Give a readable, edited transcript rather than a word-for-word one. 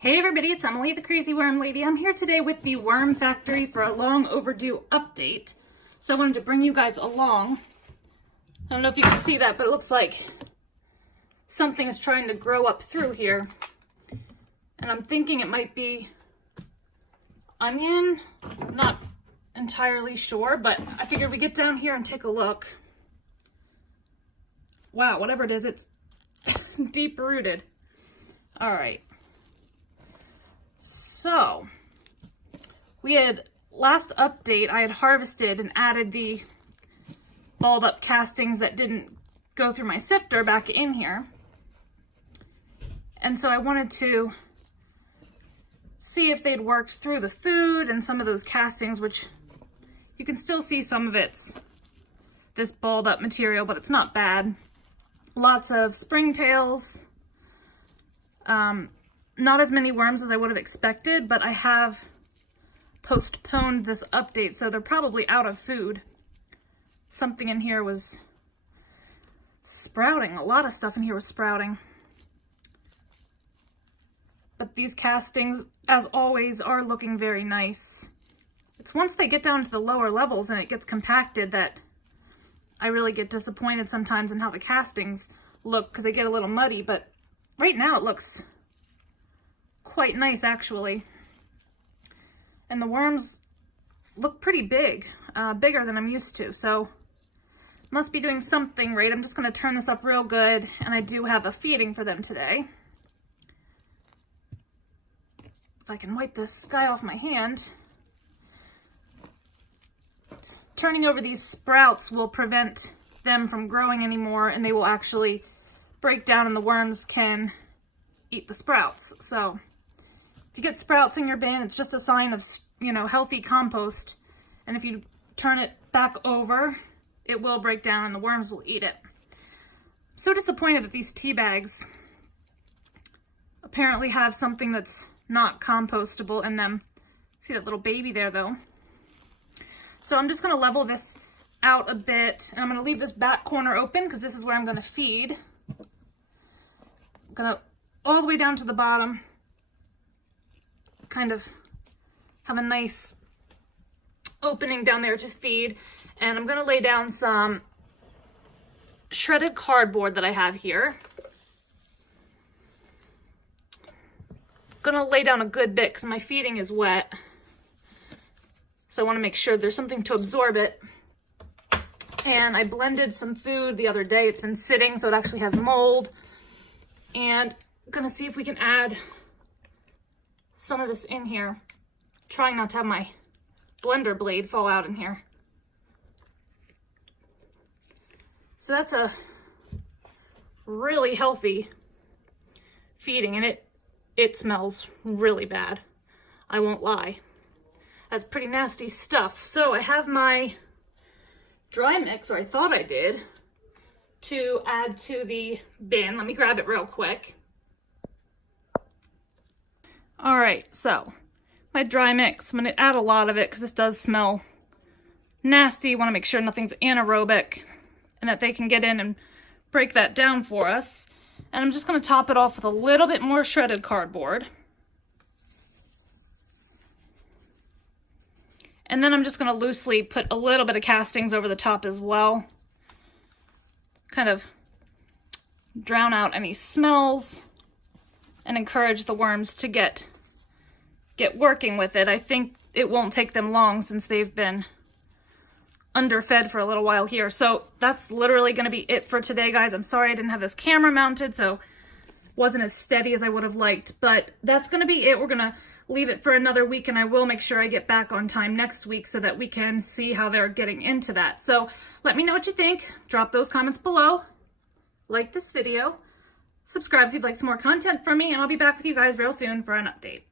Hey everybody, it's Emily, the Crazy Worm Lady. I'm here today with the Worm Factory for a long overdue update. So I wanted to bring you guys along. I don't know if you can see that, but it looks like something is trying to grow up through here. And I'm thinking it might be onion. I'm not entirely sure, but I figured we get down here and take a look. Wow, whatever it is, it's deep rooted. All right. So, we had, last update, I had harvested and added the balled up castings that didn't go through my sifter back in here. And so I wanted to see if they'd worked through the food and some of those castings, which you can still see some of it's this balled up material, but it's not bad. Lots of springtails. Not as many worms as I would have expected, but I have postponed this update, so they're probably out of food. Something in here was sprouting. A lot of stuff in here was sprouting. But these castings, as always, are looking very nice. It's once they get down to the lower levels and it gets compacted that I really get disappointed sometimes in how the castings look, because they get a little muddy, but right now it looks quite nice actually. And the worms look pretty big, bigger than I'm used to, so must be doing something right. I'm just going to turn this up real good, and I do have a feeding for them today. If I can wipe this guy off my hand. Turning over these sprouts will prevent them from growing anymore, and they will actually break down and the worms can eat the sprouts. So if you get sprouts in your bin, it's just a sign of, you know, healthy compost. And if you turn it back over, it will break down and the worms will eat it. I'm so disappointed that these tea bags apparently have something that's not compostable in them. See that little baby there though? So I'm just going to level this out a bit, and I'm going to leave this back corner open because this is where I'm going to feed. I'm going to all the way down to the bottom, kind of have a nice opening down there to feed. And I'm going to lay down some shredded cardboard that I have here. I'm going to lay down a good bit because my feeding is wet. So I want to make sure there's something to absorb it. And I blended some food the other day. It's been sitting, so it actually has mold. And I'm going to see if we can add some of this in here. Trying not to have my blender blade fall out in here. So that's a really healthy feeding, and it smells really bad. I won't lie. That's pretty nasty stuff. So I have my dry mix, or I thought I did, to add to the bin. Let me grab it real quick. All right, so my dry mix, I'm going to add a lot of it because this does smell nasty. Want to make sure nothing's anaerobic and that they can get in and break that down for us. And I'm just going to top it off with a little bit more shredded cardboard. And then I'm just going to loosely put a little bit of castings over the top as well. Kind of drown out any smells and encourage the worms to get working with it. I think it won't take them long since they've been underfed for a little while here. So that's literally going to be it for today, guys. I'm sorry I didn't have this camera mounted, so it wasn't as steady as I would have liked. But that's going to be it. We're going to leave it for another week, and I will make sure I get back on time next week so that we can see how they're getting into that. So let me know what you think. Drop those comments below. Like this video. Subscribe if you'd like some more content from me, and I'll be back with you guys real soon for an update.